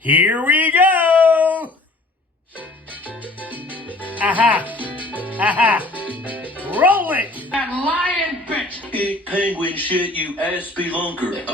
Here we go! Aha! Aha! Roll it! That lying bitch! Eat penguin shit, you ass spelunker.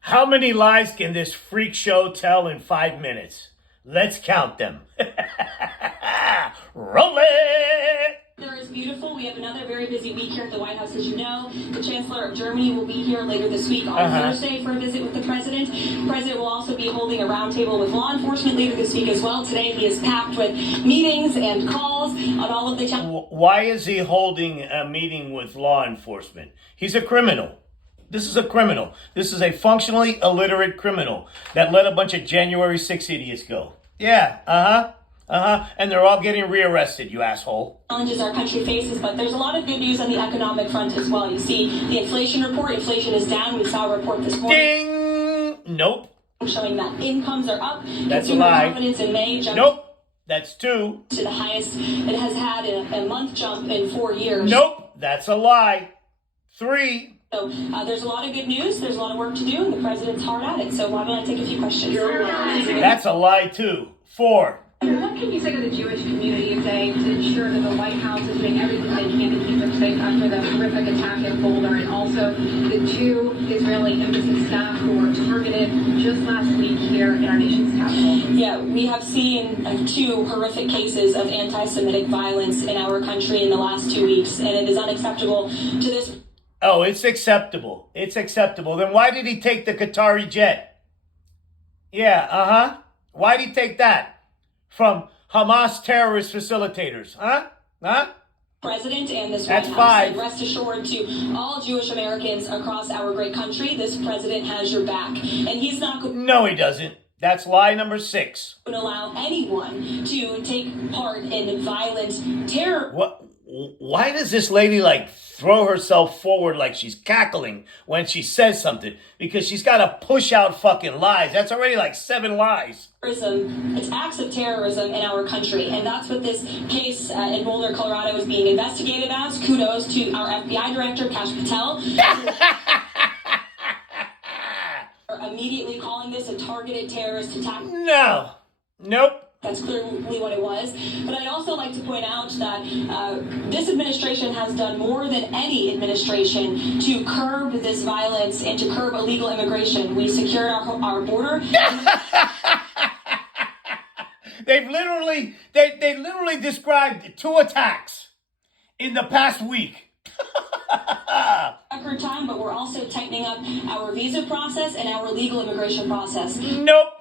How many lies can this freak show tell in 5 minutes? Let's count them. Roll it! Is beautiful. We have another very busy week here at the White House, as you know. The Chancellor of Germany will be here later this week on Thursday for a visit with the President. The President will also be holding a roundtable with law enforcement later this week as well. Today he is packed with meetings and calls on all of the challenges. Why is he holding a meeting with law enforcement? He's a criminal. This is a criminal. This is a functionally illiterate criminal that let a bunch of January 6 idiots go. Yeah, and they're all getting rearrested, you asshole. Challenges our country faces, but there's a lot of good news on the economic front as well. You see the inflation report. Inflation is down. We saw a report this morning. Ding! Nope. Showing that incomes are up. That's Consumer a lie. confidence in May jumped Nope. That's 2. to the highest it has had in a month jump in 4 years. Nope. That's a lie. 3. So there's a lot of good news. There's a lot of work to do, and the President's hard at it. So why don't I take a few questions? That's a lie too. 4. What can you say to the Jewish community today to ensure that the White House is doing everything they can to keep them safe after the horrific attack in Boulder, and also the 2 Israeli embassy staff who were targeted just last week here in our nation's capital? Yeah, we have seen 2 horrific cases of anti-Semitic violence in our country in the last 2 weeks, and it is unacceptable to this. Oh, it's acceptable. It's acceptable. Then why did he take the Qatari jet? Yeah, Why did he take that? From Hamas terrorist facilitators, President and this That's White House. 5. And rest assured to all Jewish Americans across our great country, this President has your back. And he's not going No, he doesn't. That's lie number 6. to allow anyone to take part in violent terror. What? Why does this lady throw herself forward like she's cackling when she says something? Because she's got to push out fucking lies. That's already 7 lies. It's acts of terrorism in our country, and that's what this case in Boulder, Colorado is being investigated as. Kudos to our FBI director, Kash Patel, for immediately calling this a targeted terrorist attack. No. Nope. That's clearly what it was. But I'd also like to point out that this administration has done more than any administration to curb this violence and to curb illegal immigration. We secured our border. They literally described 2 attacks in the past week. Record time, but we're also tightening up our visa process and our legal immigration process. Nope.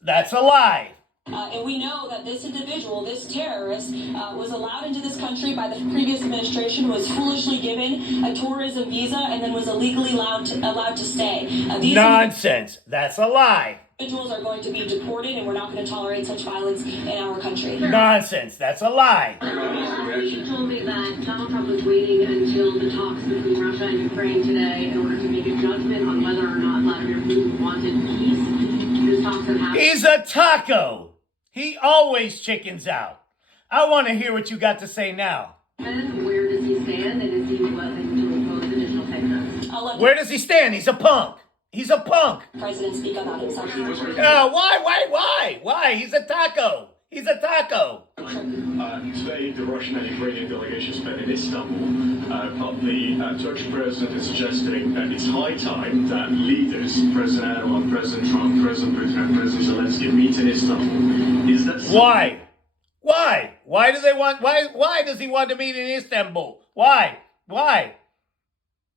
That's a lie. And we know that this individual, this terrorist, was allowed into this country by the previous administration, was foolishly given a tourism visa, and then was illegally allowed to stay. These Nonsense. That's a lie. individuals are going to be deported, and we're not going to tolerate such violence in our country. Nonsense. That's a lie. He told me that Donald Trump was waiting until the talks between Russia and Ukraine today in order to make a judgment on whether or not Vladimir Putin wanted peace. Those talks have happened. He's a taco. He always chickens out. I want to hear what you got to say now. Where does he stand, and is he willing to impose additional sanctions? I'll let Where does he stand? He's a punk. He's a punk. the president speak about himself. Why? He's a taco. He's a taco. Today, the Russian and Ukrainian delegations met in Istanbul, but the Turkish president is suggesting that it's high time that leaders, President Erdogan, President Trump, President Putin, and President Zelensky, meet in Istanbul. Is that Why? Why does he want to meet in Istanbul? Why?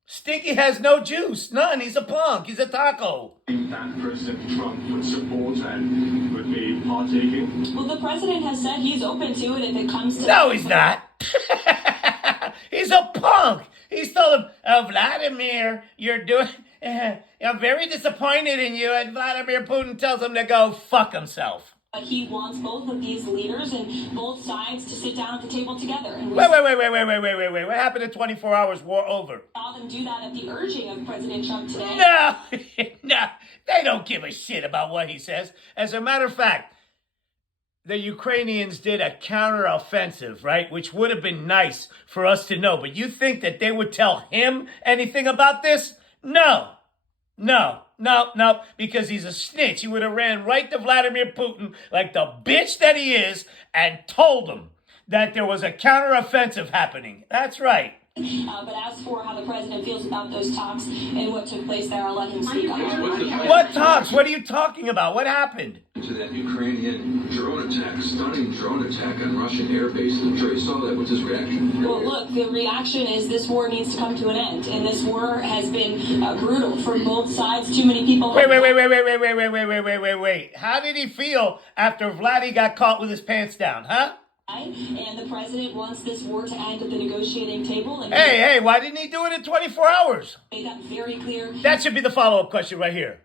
Stinky has no juice. None. He's a punk. He's a taco. something that President Trump would support and would be partaking? Well, the president has said he's open to it if it comes to... No, he's not. He's a punk. He's told him, Vladimir, you're doing... I'm very disappointed in you. And Vladimir Putin tells him to go fuck himself. He wants both of these leaders and both sides to sit down at the table together. And we Wait. What happened to 24 hours war over? saw them do that at the urging of President Trump today. No, they don't give a shit about what he says. As a matter of fact, the Ukrainians did a counteroffensive, right? Which would have been nice for us to know. But you think that they would tell him anything about this? No. because he's a snitch. He would have ran right to Vladimir Putin like the bitch that he is and told him that there was a counteroffensive happening. That's right. But as for how the president feels about those talks and what took place there, I'll let him speak on that. What talks? What are you talking about? What happened? To that Ukrainian drone attack, stunning drone attack on Russian air bases. I'm sure you saw that. What's his reaction? Well, look, the reaction is this war needs to come to an end, and this war has been brutal from both sides. Too many people. Wait. How did he feel after Vladdy got caught with his pants down, huh? And the president wants this war to end at the negotiating table. And Hey, why didn't he do it in 24 hours? made that very clear. That should be the follow-up question right here.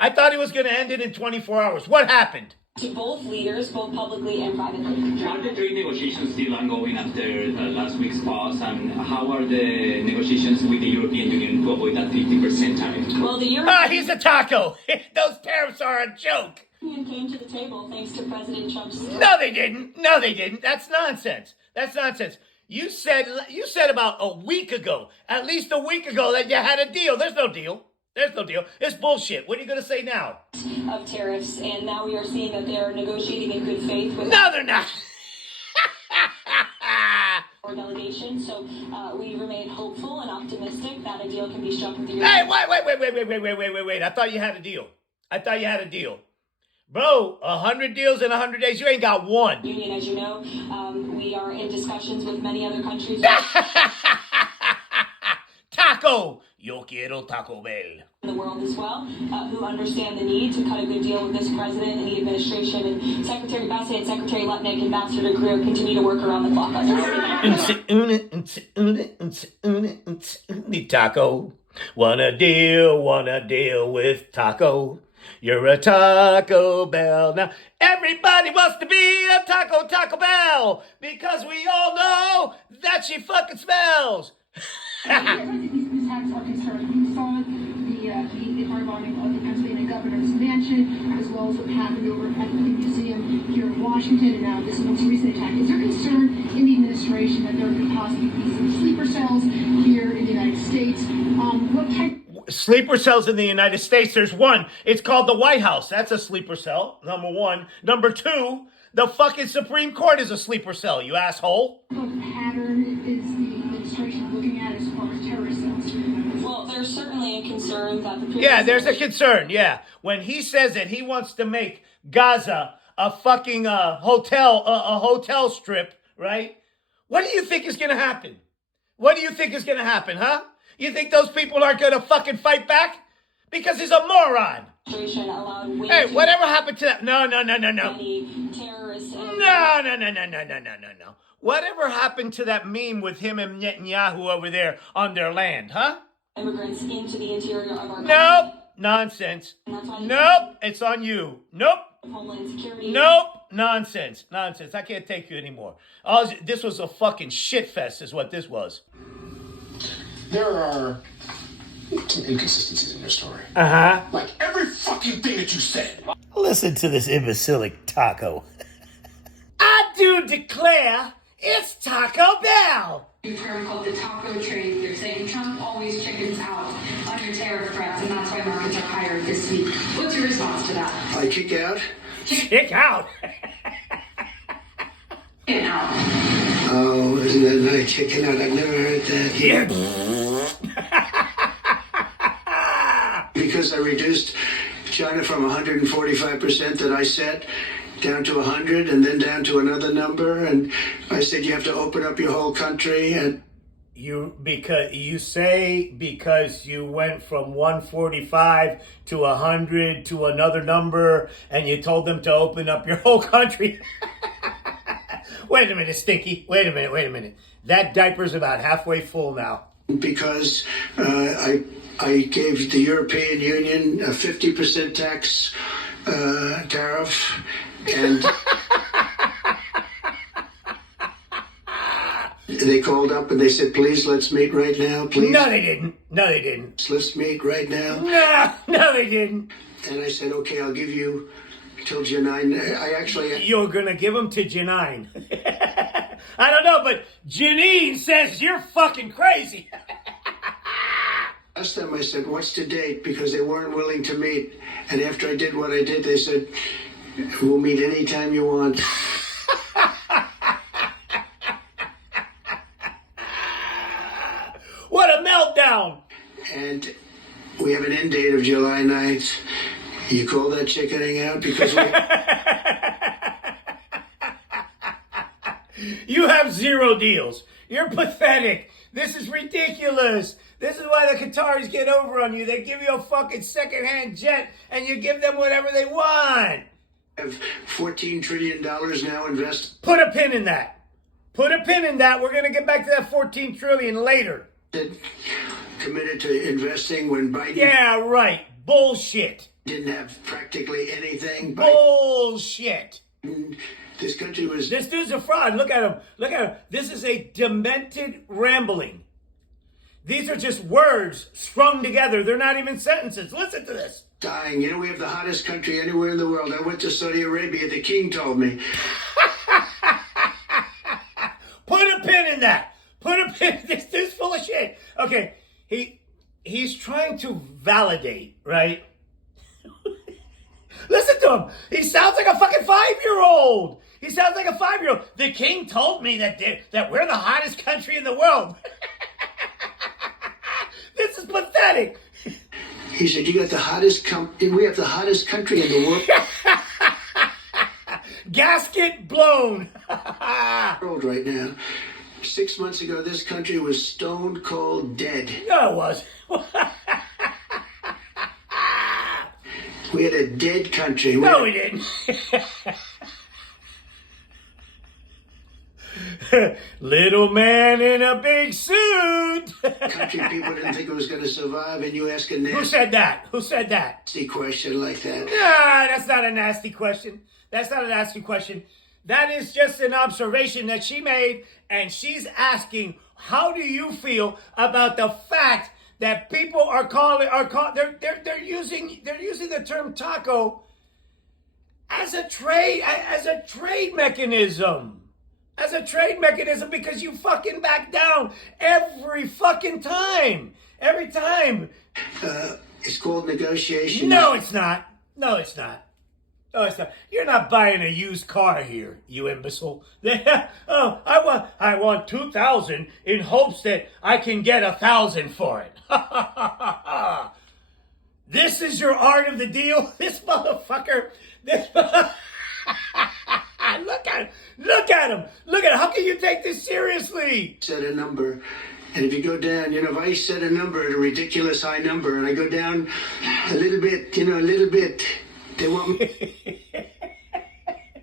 I thought he was going to end it in 24 hours. What happened? To both leaders, both publicly and privately. Are the trade negotiations still ongoing after last week's pause? And how are the negotiations with the European Union to avoid that 50% tariff? Well, the European He's a taco. Those tariffs are a joke. Union came to the table thanks to President Trump's. No, they didn't. That's nonsense. You said about a week ago, at least a week ago, that you had a deal. There's no deal. It's bullshit. What are you going to say now? Of tariffs, and now we are seeing that they're negotiating in good faith with No, they're not. our delegation. So we remain hopeful and optimistic that a deal can be struck with the Hey, European. wait. I thought you had a deal. Bro, 100 deals in 100 days. You ain't got one. Union. As you know, we are in discussions with many other countries. Taco. Yo quiero Taco Bell. In the world as well, who understand the need to cut a good deal with this president and the administration. And Secretary Bassett, Secretary Lutnick, Ambassador Greer continue to work around the clock on this. Taco. Wanna deal with Taco. You're a Taco Bell. Now, everybody wants to be a Taco Bell because we all know that she fucking smells. These attacks are concerning. We saw the firebombing of the Pennsylvania governor's mansion, as well as what happened over at the museum here in Washington, and now this most recent attack. Is there concern in the administration that there could possibly be some sleeper cells here in the United States? What type? Sleeper cells in the United States, there's one. It's called the White House. That's a sleeper cell, number one. Number two, the fucking Supreme Court is a sleeper cell, you asshole. What pattern is the administration looking at as far as terrorist cells? Well, there's certainly a concern that the Yeah, there's a concern, yeah. When he says that he wants to make Gaza a fucking hotel strip, right? What do you think is going to happen? Huh? You think those people aren't going to fucking fight back? Because he's a moron. Hey, whatever happened to that? No. Terrorists No. Whatever happened to that meme with him and Netanyahu over there on their land, huh? immigrants into the interior of our country. Nope. Nonsense. Nope. It's on you. Nope. Homeland Security. Nope. Nonsense. I can't take you anymore. This was a fucking shit fest is what this was. There are some inconsistencies in your story. Uh-huh. Like every fucking thing that you said. Listen to this imbecilic taco. I do declare it's Taco Bell. New term called the taco trade. They're saying Trump always chickens out under tariff threats, and that's why markets are higher this week. What's your response to that? I kick out. Kick out. Chicken out. Oh, isn't that like chicken out? I've never heard that. Yeah. Because I reduced China from 145% that I set down to 100 and then down to another number, and I said you have to open up your whole country. And because you went from 145 to 100 to another number, and you told them to open up your whole country. Wait a minute, Stinky. Wait a minute. That diaper's about halfway full now. because I gave the European Union a 50% tax tariff, and they called up and they said, please, let's meet right now, please. No, they didn't. Let's meet right now. No, they didn't. And I said, okay, I'll give you till Janine. You're going to give them to Janine. I don't know, but Janine says you're fucking crazy. Last time I said, what's the date? Because they weren't willing to meet. And after I did what I did, they said, we'll meet anytime you want. What a meltdown! And we have an end date of July 9th. You call that chickening out? Because You have zero deals. You're pathetic. This is ridiculous. This is why the Qataris get over on you. They give you a fucking secondhand jet and you give them whatever they want. have $14 trillion now invested. Put a pin in that. Put a pin in that. We're going to get back to that 14 trillion later. Committed to investing when Biden Yeah, right. Bullshit. didn't have practically anything. Bullshit. This country was... This dude's a fraud. Look at him. Look at him. This is a demented rambling. These are just words strung together. They're not even sentences. Listen to this. dying. You know, we have the hottest country anywhere in the world. I went to Saudi Arabia. The king told me. Put a pin in that. Put a pin. This dude's full of shit. Okay, he's trying to validate, right? Listen to him. He sounds like a fucking 5-year-old. He sounds like a 5-year-old. The king told me that we're the hottest country in the world. This is pathetic. He said, "You got the hottest we have the hottest country in the world." Gasket blown. World right now. 6 months ago, this country was stone cold dead. No, it was. We had a dead country. No, we didn't. Little man in a big suit. Country people didn't think it was going to survive, and you ask a Who said that? Who said that? nasty question like that. Nah, that's not a nasty question. That's not a nasty question. That is just an observation that she made, and she's asking, how do you feel about the fact that people they're using the term taco as a trade mechanism. As a trade mechanism, because you fucking back down every fucking time. Every time. It's called negotiation. No, it's not. No, it's not. No, it's not. You're not buying a used car here, you imbecile. Oh, I want 2,000 in hopes that I can get 1,000 for it. This is your art of the deal? This motherfucker. Look at him. Look at him. Look at him. How can you take this seriously? Set a number. And if you go down, if I set a number at a ridiculous high number and I go down a little bit, they want me.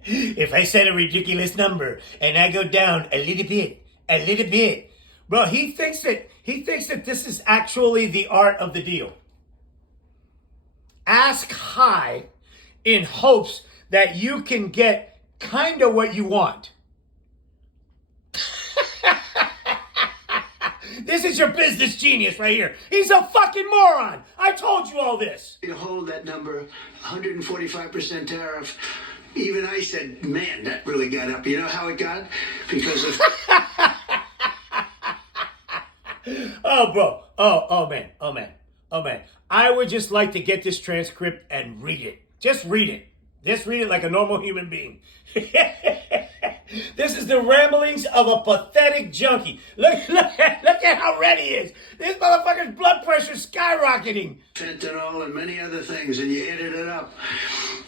If I set a ridiculous number and I go down a little bit. Bro, he thinks that this is actually the art of the deal. Ask high in hopes that you can get kind of what you want. This is your business genius right here. He's a fucking moron. I told you all this. To hold that number, 145% tariff. Even I said, man, that really got up. You know how it got? Because of... Oh, bro. Oh, man. I would just like to get this transcript and read it. Just read it. Just read it like a normal human being. This is the ramblings of a pathetic junkie. Look at how red he is. This motherfucker's blood pressure skyrocketing. Fentanyl and many other things, and you added it up.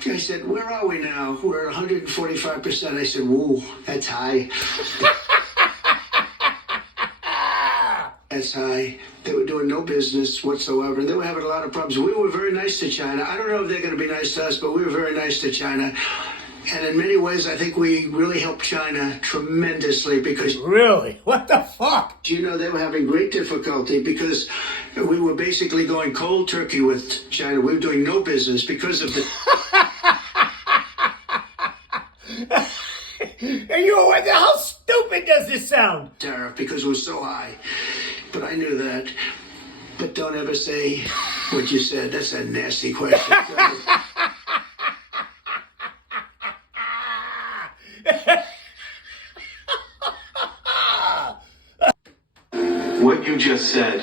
I said, where are we now? We're at 145%. I said, whoa, that's high. That's high. They were doing no business whatsoever. They were having a lot of problems. We were very nice to China. I don't know if they're going to be nice to us, but we were very nice to China. And in many ways, I think we really helped China tremendously because... Really? What the fuck? They were having great difficulty because we were basically going cold turkey with China. We were doing no business because of the... How stupid does this sound? Tariff, because it was so high. But I knew that. But don't ever say what you said. That's a nasty question. What you just said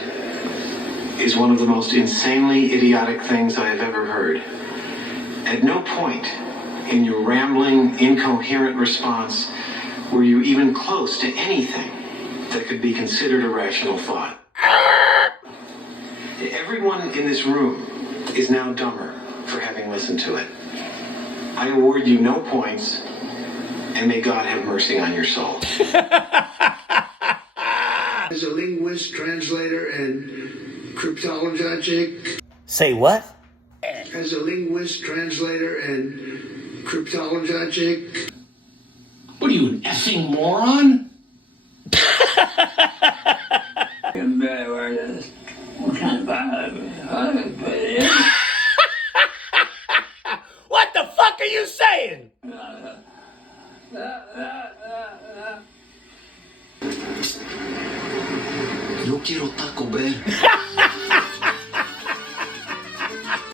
is one of the most insanely idiotic things I have ever heard. At no point in your rambling, incoherent response were you even close to anything that could be considered a rational thought. Everyone in this room is now dumber for having listened to it. I award you no points, and may God have mercy on your soul. As a linguist, translator, and cryptologist. Say what? As a linguist, translator, and cryptologist. What are you, an effing moron? What the fuck are you saying? Yo quiero Taco Bell.